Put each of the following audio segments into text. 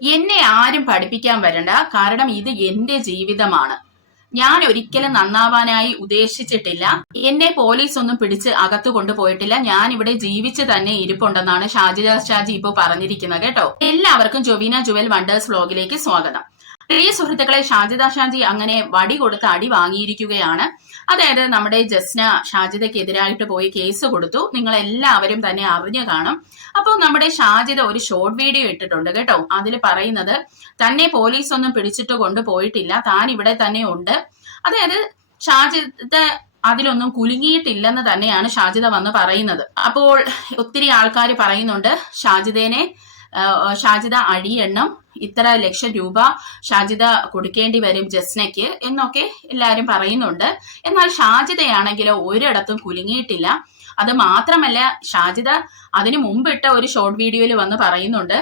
എന്നെ ആരും പഠിപ്പിക്കാൻ വരണ്ട, കാരണം ഇത് എന്റെ ജീവിതമാണ്. ഞാൻ ഒരിക്കലും നന്നാവാനായി ഉദ്ദേശിച്ചിട്ടില്ല. എന്നെ പോലീസ് ഒന്നും പിടിച്ച് അകത്തു കൊണ്ടുപോയിട്ടില്ല. ഞാൻ ഇവിടെ ജീവിച്ച് തന്നെ ഇരിപ്പുണ്ടെന്നാണ് ഷാജിദ ഷാജി ഇപ്പോൾ പറഞ്ഞിരിക്കുന്നത് കേട്ടോ. എല്ലാവർക്കും ജൊവീന ജുവൽ വണ്ടേഴ്സ് വ്ലോഗിലേക്ക് സ്വാഗതം. പ്രിയ സുഹൃത്തുക്കളെ, ഷാജിദ ഷാജി അങ്ങനെ വടി കൊടുത്ത് അടി വാങ്ങിയിരിക്കുകയാണ്. അതായത് നമ്മുടെ ജസ്ന ഷാജിദയ്ക്ക് എതിരായിട്ട് പോയി കേസ് കൊടുത്തു. നിങ്ങൾ എല്ലാവരും തന്നെ അറിഞ്ഞു കാണും. അപ്പോൾ നമ്മുടെ ഷാജിദ ഒരു ഷോർട്ട് വീഡിയോ ഇട്ടിട്ടുണ്ട് കേട്ടോ. അതിൽ പറയുന്നത് തന്നെ പോലീസ് ഒന്നും പിടിച്ചിട്ട് കൊണ്ടുപോയിട്ടില്ല, താൻ ഇവിടെ തന്നെ ഉണ്ട്. അതായത് ഷാജിദ അതിലൊന്നും കുലുങ്ങിയിട്ടില്ലെന്ന് തന്നെയാണ് ഷാജിദ വന്ന് പറയുന്നത്. അപ്പോൾ ഒത്തിരി ആൾക്കാർ പറയുന്നുണ്ട് ഷാജിദ അഴിയെണ്ണം ഇത്ര ലക്ഷം രൂപ ഷാജിദ കൊടുക്കേണ്ടി വരും ജസ്നയ്ക്ക് എന്നൊക്കെ എല്ലാവരും പറയുന്നുണ്ട്. എന്നാൽ ഷാജിദയാണെങ്കിലോ ഒരിടത്തും കുലുങ്ങിയിട്ടില്ല. അത് മാത്രമല്ല, ഷാജിദ അതിനു മുമ്പിട്ട ഒരു ഷോർട്ട് വീഡിയോയിൽ വന്ന് പറയുന്നുണ്ട്,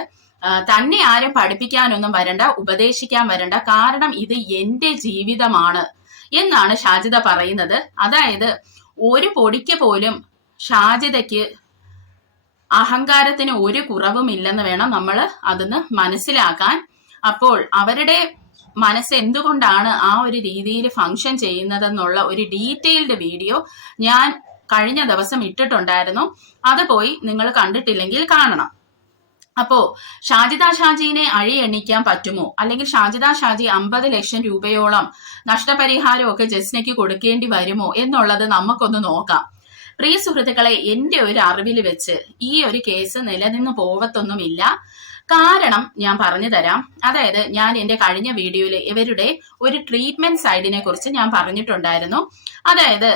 തന്നെ ആരും പഠിപ്പിക്കാനൊന്നും വരണ്ട, ഉപദേശിക്കാൻ വരണ്ട, കാരണം ഇത് എന്റെ ജീവിതമാണ് എന്നാണ് ഷാജിദ പറയുന്നത്. അതായത് ഒരു പൊടിക്ക് പോലും ഷാജിദയ്ക്ക് അഹങ്കാരത്തിന് ഒരു കുറവുമില്ലെന്ന് വേണം നമ്മൾ അതൊന്ന് മനസ്സിലാക്കാൻ. അപ്പോൾ അവരുടെ മനസ്സ് എന്തുകൊണ്ടാണ് ആ ഒരു രീതിയിൽ ഫങ്ഷൻ ചെയ്യുന്നതെന്നുള്ള ഒരു ഡീറ്റെയിൽഡ് വീഡിയോ ഞാൻ കഴിഞ്ഞ ദിവസം ഇട്ടിട്ടുണ്ടായിരുന്നു. അത് പോയി നിങ്ങൾ കണ്ടിട്ടില്ലെങ്കിൽ കാണണം. അപ്പോ ഷാജിദ ഷാജിനെ എണ്ണിക്കാൻ പറ്റുമോ, അല്ലെങ്കിൽ ഷാജിദ ഷാജി 50 ലക്ഷം രൂപയോളം നഷ്ടപരിഹാരമൊക്കെ ജസ്നയ്ക്ക് കൊടുക്കേണ്ടി വരുമോ എന്നുള്ളത് നമുക്കൊന്ന് നോക്കാം. പ്രിയ സുഹൃത്തുക്കളെ, എന്റെ ഒരു അറിവിൽ വെച്ച് ഈ ഒരു കേസ് നിലനിന്ന് പോവത്തൊന്നുമില്ല. കാരണം ഞാൻ പറഞ്ഞു തരാം. അതായത് ഞാൻ എന്റെ കഴിഞ്ഞ വീഡിയോയിൽ ഇവരുടെ ഒരു ട്രീറ്റ്മെന്റ് സൈഡിനെ കുറിച്ച് ഞാൻ പറഞ്ഞിട്ടുണ്ടായിരുന്നു. അതായത്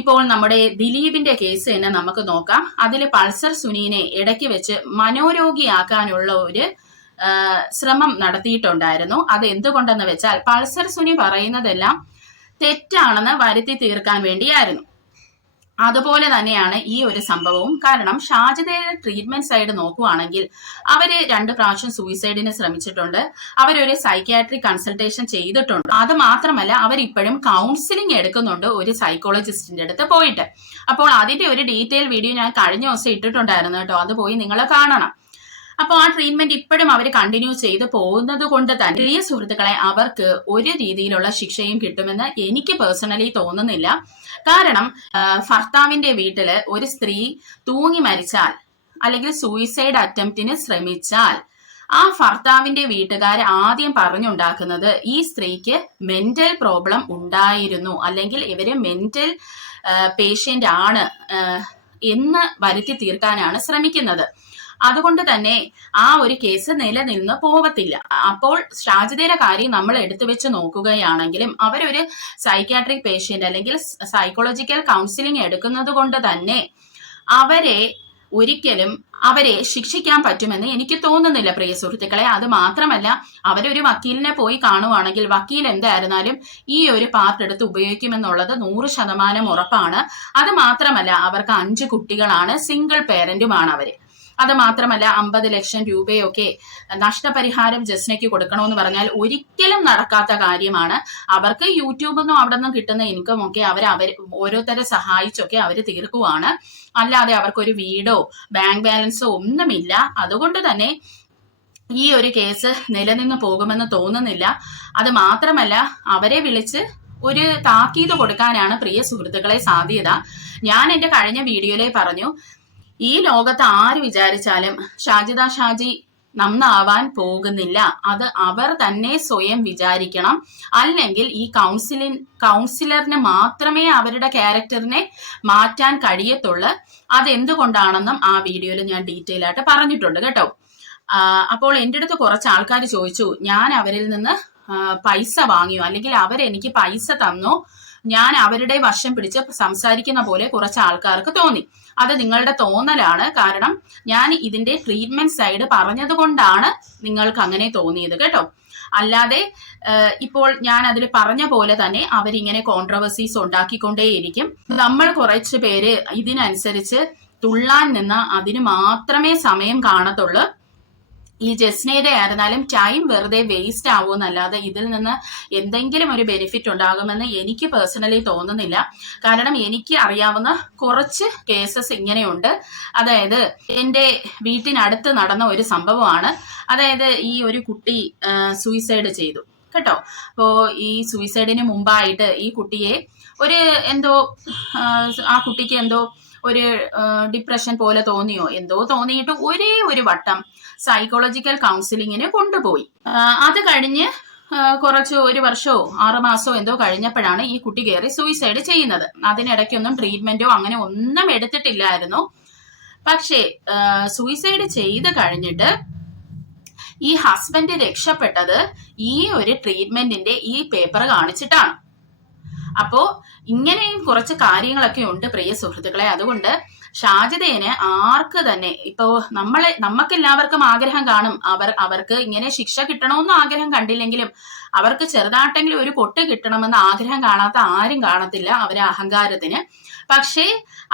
ഇപ്പോൾ നമ്മുടെ ദിലീപിന്റെ കേസ് തന്നെ നമുക്ക് നോക്കാം. അതിൽ പൾസർ സുനീനെ ഇടയ്ക്ക് വെച്ച് മനോരോഗിയാക്കാനുള്ള ഒരു ശ്രമം നടത്തിയിട്ടുണ്ടായിരുന്നു. അത് എന്തുകൊണ്ടെന്ന് വെച്ചാൽ പൾസർ സുനി പറയുന്നതെല്ലാം തെറ്റാണെന്ന് വരുത്തി തീർക്കാൻ വേണ്ടിയായിരുന്നു. അതുപോലെ തന്നെയാണ് ഈ ഒരു സംഭവവും. കാരണം ഷാജിദയുടെ ട്രീറ്റ്മെന്റ് സൈഡ് നോക്കുവാണെങ്കിൽ അവര് 2 പ്രാവശ്യം സൂയിസൈഡിന് ശ്രമിച്ചിട്ടുണ്ട്. അവരൊരു സൈക്യാട്രിക് കൺസൾട്ടേഷൻ ചെയ്തിട്ടുണ്ട്. അത് മാത്രമല്ല, അവരിപ്പോഴും കൗൺസിലിംഗ് എടുക്കുന്നുണ്ട് ഒരു സൈക്കോളജിസ്റ്റിന്റെ അടുത്ത് പോയിട്ട്. അപ്പോൾ അതിന്റെ ഒരു ഡീറ്റെയിൽ വീഡിയോ ഞാൻ കഴിഞ്ഞ ദിവസം ഇട്ടിട്ടുണ്ടായിരുന്നു കേട്ടോ. അത് പോയി നിങ്ങൾ കാണണം. അപ്പോൾ ആ ട്രീറ്റ്മെന്റ് ഇപ്പോഴും അവർ കണ്ടിന്യൂ ചെയ്ത് പോകുന്നത് കൊണ്ട് തന്നെ പ്രിയ സുഹൃത്തുക്കളെ, അവർക്ക് ഒരു രീതിയിലുള്ള ശിക്ഷയും കിട്ടുമെന്ന് എനിക്ക് പേഴ്സണലി തോന്നുന്നില്ല. കാരണം ഭർത്താവിന്റെ വീട്ടില് ഒരു സ്ത്രീ തൂങ്ങി മരിച്ചാൽ അല്ലെങ്കിൽ സൂയിസൈഡ് അറ്റംപ്റ്റിന് ശ്രമിച്ചാൽ ആ ഭർത്താവിന്റെ വീട്ടുകാർ ആദ്യം പറഞ്ഞുണ്ടാക്കുന്നത് ഈ സ്ത്രീക്ക് മെന്റൽ പ്രോബ്ലം ഉണ്ടായിരുന്നു, അല്ലെങ്കിൽ ഇവര് മെന്റൽ പേഷ്യന്റ് ആണ് എന്ന് വരുത്തി തീർക്കാനാണ് ശ്രമിക്കുന്നത്. അതുകൊണ്ട് തന്നെ ആ ഒരു കേസ് നിലനിന്ന് പോവത്തില്ല. അപ്പോൾ ഷാജിദയുടെ കാര്യം നമ്മൾ എടുത്തു വെച്ച് നോക്കുകയാണെങ്കിലും അവരൊരു സൈക്യാട്രിക് പേഷ്യന്റ് അല്ലെങ്കിൽ സൈക്കോളജിക്കൽ കൗൺസിലിംഗ് എടുക്കുന്നത് കൊണ്ട് തന്നെ ഒരിക്കലും അവരെ ശിക്ഷിക്കാൻ പറ്റുമെന്ന് എനിക്ക് തോന്നുന്നില്ല പ്രിയ സുഹൃത്തുക്കളെ. അത് മാത്രമല്ല, അവരൊരു വക്കീലിനെ പോയി കാണുവാണെങ്കിൽ വക്കീൽ എന്തായിരുന്നാലും ഈ ഒരു പാർട്ട് എടുത്ത് ഉപയോഗിക്കുമെന്നുള്ളത് 100% ഉറപ്പാണ്. അത് മാത്രമല്ല, അവർക്ക് 5 കുട്ടികളാണ്, സിംഗിൾ പേരന്റുമാണ് അവര്. അത് മാത്രമല്ല, 50 ലക്ഷം രൂപയൊക്കെ നഷ്ടപരിഹാരം ജസ്നയ്ക്ക് കൊടുക്കണമെന്ന് പറഞ്ഞാൽ ഒരിക്കലും നടക്കാത്ത കാര്യമാണ്. അവർക്ക് യൂട്യൂബിൽ നിന്നും അവിടെ നിന്നും കിട്ടുന്ന ഇൻകം ഒക്കെ അവർ ഓരോരുത്തരെ സഹായിച്ചൊക്കെ അവർ തീർക്കുവാണ്. അല്ലാതെ അവർക്കൊരു വീടോ ബാങ്ക് ബാലൻസോ ഒന്നുമില്ല. അതുകൊണ്ട് തന്നെ ഈ ഒരു കേസ് നിലനിന്ന് പോകുമെന്ന് തോന്നുന്നില്ല. അത് മാത്രമല്ല, അവരെ വിളിച്ച് ഒരു താക്കീത് കൊടുക്കാനാണ് പ്രിയ സുഹൃത്തുക്കളെ സാധ്യത. ഞാൻ എന്റെ കഴിഞ്ഞ വീഡിയോയിലേ പറഞ്ഞു, ഈ ലോകത്ത് ആര് വിചാരിച്ചാലും ഷാജിദ ഷാജി നന്നാവാൻ പോകുന്നില്ല. അത് അവർ തന്നെ സ്വയം വിചാരിക്കണം. അല്ലെങ്കിൽ ഈ കൗൺസിലറിന് മാത്രമേ അവരുടെ ക്യാരക്ടറിനെ മാറ്റാൻ കഴിയത്തുള്ളൂ. അതെന്തുകൊണ്ടാണെന്നും ആ വീഡിയോയിൽ ഞാൻ ഡീറ്റെയിൽ ആയിട്ട് പറഞ്ഞിട്ടുണ്ട് കേട്ടോ. അപ്പോൾ എൻ്റെ അടുത്ത് കുറച്ച് ആൾക്കാർ ചോദിച്ചു, ഞാൻ അവരിൽ നിന്ന് പൈസ വാങ്ങിയോ, അല്ലെങ്കിൽ അവരെനിക്ക് പൈസ തന്നോ, ഞാൻ അവരുടെ വശം പിടിച്ച് സംസാരിക്കുന്ന പോലെ കുറച്ച് ആൾക്കാർക്ക് തോന്നി. അത് നിങ്ങളുടെ തോന്നലാണ്. കാരണം ഞാൻ ഇതിന്റെ ട്രീറ്റ്മെന്റ് സൈഡ് പറഞ്ഞത് കൊണ്ടാണ് നിങ്ങൾക്ക് അങ്ങനെ തോന്നിയത് കേട്ടോ. അല്ലാതെ ഇപ്പോൾ ഞാൻ അതിൽ പറഞ്ഞ പോലെ തന്നെ അവരിങ്ങനെ കോൺട്രവേഴ്സീസ് ഉണ്ടാക്കിക്കൊണ്ടേയിരിക്കും. നമ്മൾ കുറച്ച് പേര് ഇതിനനുസരിച്ച് തുള്ളാൻ നിന്ന അതിന് മാത്രമേ സമയം കാണത്തുള്ളൂ. ഈ ജസ്നയുടെ ആയിരുന്നാലും ടൈം വെറുതെ വേസ്റ്റ് ആവുമെന്നല്ലാതെ ഇതിൽ നിന്ന് എന്തെങ്കിലും ഒരു ബെനിഫിറ്റ് ഉണ്ടാകുമെന്ന് എനിക്ക് പേഴ്സണലി തോന്നുന്നില്ല. കാരണം എനിക്ക് അറിയാവുന്ന കുറച്ച് കേസസ് ഇങ്ങനെയുണ്ട്. അതായത് എൻ്റെ വീട്ടിനടുത്ത് നടന്ന ഒരു സംഭവമാണ്. അതായത് ഈ ഒരു കുട്ടി സൂയിസൈഡ് ചെയ്തു കേട്ടോ. അപ്പോ ഈ സൂയിസൈഡിന് മുമ്പായിട്ട് ഈ കുട്ടിയെ ഒരു എന്തോ ആ കുട്ടിക്ക് എന്തോ ഒരു ഡിപ്രഷൻ പോലെ തോന്നിയോ എന്തോ തോന്നിയിട്ട് ഒരേ ഒരു വട്ടം സൈക്കോളജിക്കൽ കൗൺസിലിങ്ങിന് കൊണ്ടുപോയി. അത് കഴിഞ്ഞ് കുറച്ച് ഒരു വർഷമോ 6 മാസമോ എന്തോ കഴിഞ്ഞപ്പോഴാണ് ഈ കുട്ടി കയറി സൂയിസൈഡ് ചെയ്യുന്നത്. അതിനിടയ്ക്കൊന്നും ട്രീറ്റ്മെന്റോ അങ്ങനെ ഒന്നും എടുത്തിട്ടില്ലായിരുന്നു. പക്ഷേ സൂയിസൈഡ് ചെയ്ത് കഴിഞ്ഞിട്ട് ഈ ഹസ്ബൻഡ് രക്ഷപ്പെട്ടത് ഈ ഒരു ട്രീറ്റ്മെന്റിന്റെ ഈ പേപ്പർ കാണിച്ചിട്ടാണ്. അപ്പോ ഇങ്ങനെയും കുറച്ച് കാര്യങ്ങളൊക്കെ ഉണ്ട് പ്രിയ സുഹൃത്തുക്കളെ. അതുകൊണ്ട് ഷാജിദയെ ആർക്ക് തന്നെ ഇപ്പോ നമുക്കെല്ലാവർക്കും ആഗ്രഹം കാണും, അവർക്ക് ഇങ്ങനെ ശിക്ഷ കിട്ടണമെന്ന് ആഗ്രഹം കണ്ടില്ലെങ്കിലും അവർക്ക് ചെറുതായിട്ടെങ്കിലും ഒരു കൊട്ട് കിട്ടണമെന്ന് ആഗ്രഹം കാണാത്ത ആരും കാണത്തില്ല അവരെ അഹങ്കാരത്തിന്. പക്ഷേ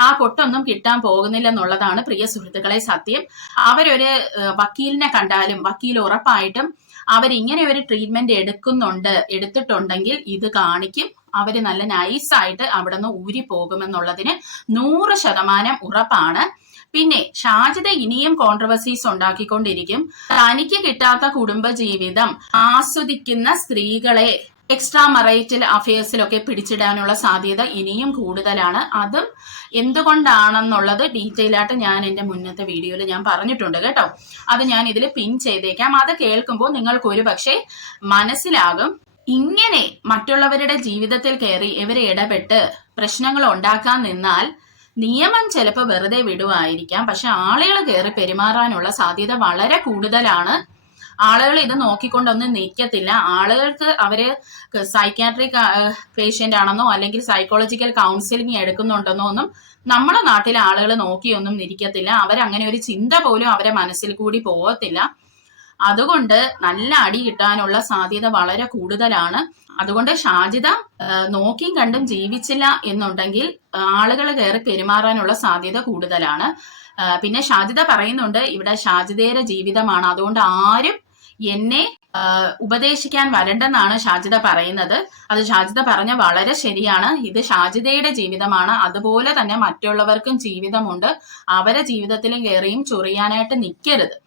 ആ കൊട്ടൊന്നും കിട്ടാൻ പോകുന്നില്ല എന്നുള്ളതാണ് പ്രിയ സുഹൃത്തുക്കളെ സത്യം. അവരൊരു വക്കീലിനെ കണ്ടാലും വക്കീൽ ഉറപ്പായിട്ടും അവരിങ്ങനെ ഒരു ട്രീറ്റ്മെന്റ് എടുത്തിട്ടുണ്ടെങ്കിൽ ഇത് കാണിക്കും. അവര് നല്ല നൈസായിട്ട് അവിടെ നിന്ന് ഊരി പോകുമെന്നുള്ളതിന് 100% ഉറപ്പാണ്. പിന്നെ ഷാജിദ ഇനിയും കോൺട്രവേഴ്സീസ് ഉണ്ടാക്കിക്കൊണ്ടിരിക്കും. തനിക്ക് കിട്ടാത്ത കുടുംബജീവിതം ആസ്വദിക്കുന്ന സ്ത്രീകളെ എക്സ്ട്രാ മറൈറ്റൽ അഫയേഴ്സിലൊക്കെ പിടിച്ചിടാനുള്ള സാധ്യത ഇനിയും കൂടുതലാണ്. അതും എന്തുകൊണ്ടാണെന്നുള്ളത് ഡീറ്റെയിൽ ആയിട്ട് ഞാൻ എൻ്റെ മുന്നത്തെ വീഡിയോയിൽ ഞാൻ പറഞ്ഞിട്ടുണ്ട് കേട്ടോ. അത് ഞാൻ ഇതിൽ പിൻ ചെയ്തേക്കാം. അത് കേൾക്കുമ്പോൾ നിങ്ങൾക്ക് ഒരു പക്ഷേ മനസ്സിലാകും. ഇങ്ങനെ മറ്റുള്ളവരുടെ ജീവിതത്തിൽ കയറി ഇവരെ ഇടപെട്ട് പ്രശ്നങ്ങൾ ഉണ്ടാക്കാൻ നിന്നാൽ നിയമം ചിലപ്പോൾ വെറുതെ വിടുവായിരിക്കാം. പക്ഷെ ആളുകൾ കയറി പെരുമാറാനുള്ള സാധ്യത വളരെ കൂടുതലാണ്. ആളുകൾ ഇത് നോക്കിക്കൊണ്ടൊന്നും നിൽക്കത്തില്ല. ആളുകൾക്ക് അവര് സൈക്യാട്രിക് പേഷ്യന്റ് ആണെന്നോ അല്ലെങ്കിൽ സൈക്കോളജിക്കൽ കൗൺസിലിംഗ് എടുക്കുന്നുണ്ടെന്നോ ഒന്നും നമ്മളെ നാട്ടിലെ ആളുകൾ നോക്കിയൊന്നും ഇരിക്കത്തില്ല. അവരങ്ങനെ ഒരു ചിന്ത പോലും അവരെ മനസ്സിൽ കൂടി പോകത്തില്ല. അതുകൊണ്ട് നല്ല അടി കിട്ടാനുള്ള സാധ്യത വളരെ കൂടുതലാണ്. അതുകൊണ്ട് ഷാജിദ നോക്കിയും കണ്ടും ജീവിച്ചില്ല എന്നുണ്ടെങ്കിൽ ആളുകൾ കയറി പെരുമാറാനുള്ള സാധ്യത കൂടുതലാണ്. പിന്നെ ഷാജിദ പറയുന്നുണ്ട് ഇവിടെ ഷാജിദയുടെ ജീവിതമാണ്, അതുകൊണ്ട് ആരും എന്നെ ഉപദേശിക്കാൻ വരണ്ടെന്നാണ് ഷാജിദ പറയുന്നത്. അത് ഷാജിദ പറഞ്ഞ വളരെ ശരിയാണ്. ഇത് ഷാജിദയുടെ ജീവിതമാണ്, അതുപോലെ തന്നെ മറ്റുള്ളവർക്കും ജീവിതമുണ്ട്. അവരെ ജീവിതത്തിലും കയറിയും ചൊറിയാനായിട്ട് നിൽക്കരുത്.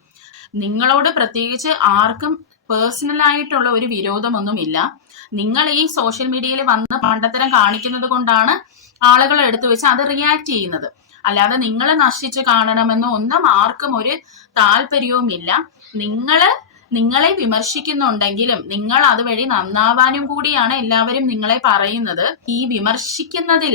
നിങ്ങളോട് പ്രത്യേകിച്ച് ആർക്കും പേഴ്സണലായിട്ടുള്ള ഒരു വിരോധമൊന്നുമില്ല. നിങ്ങൾ ഈ സോഷ്യൽ മീഡിയയിൽ വന്ന് പണ്ടത്തരം കാണിക്കുന്നത് കൊണ്ടാണ് ആളുകൾ എടുത്തു വെച്ച് അത് റിയാക്ട് ചെയ്യുന്നത്. അല്ലാതെ നിങ്ങൾ നശിച്ച് കാണണമെന്നോ ഒന്നും ആർക്കും ഒരു താല്പര്യവുമില്ല. നിങ്ങളെ വിമർശിക്കുന്നുണ്ടെങ്കിലും നിങ്ങൾ അതുവഴി നന്നാവാനും കൂടിയാണ് എല്ലാവരും നിങ്ങളെ പറയുന്നത്. ഈ വിമർശിക്കുന്നതിൽ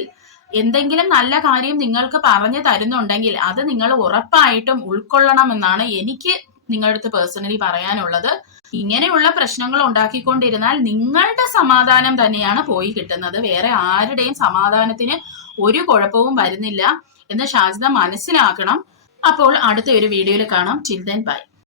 എന്തെങ്കിലും നല്ല കാര്യം നിങ്ങൾക്ക് പറഞ്ഞു തരുന്നുണ്ടെങ്കിൽ അത് നിങ്ങൾ ഉറപ്പായിട്ടും ഉൾക്കൊള്ളണമെന്നാണ് എനിക്ക് നിങ്ങളുടെ അടുത്ത് പേഴ്സണലി പറയാനുള്ളത്. ഇങ്ങനെയുള്ള പ്രശ്നങ്ങൾ ഉണ്ടാക്കിക്കൊണ്ടിരുന്നാൽ നിങ്ങളുടെ സമാധാനം തന്നെയാണ് പോയി കിട്ടുന്നത്. വേറെ ആരുടെയും സമാധാനത്തിന് ഒരു കുഴപ്പവും വരുന്നില്ല എന്ന് ഷാജിദ മനസ്സിലാക്കണം. അപ്പോൾ അടുത്ത ഒരു വീഡിയോയിൽ കാണാം. Till then bye.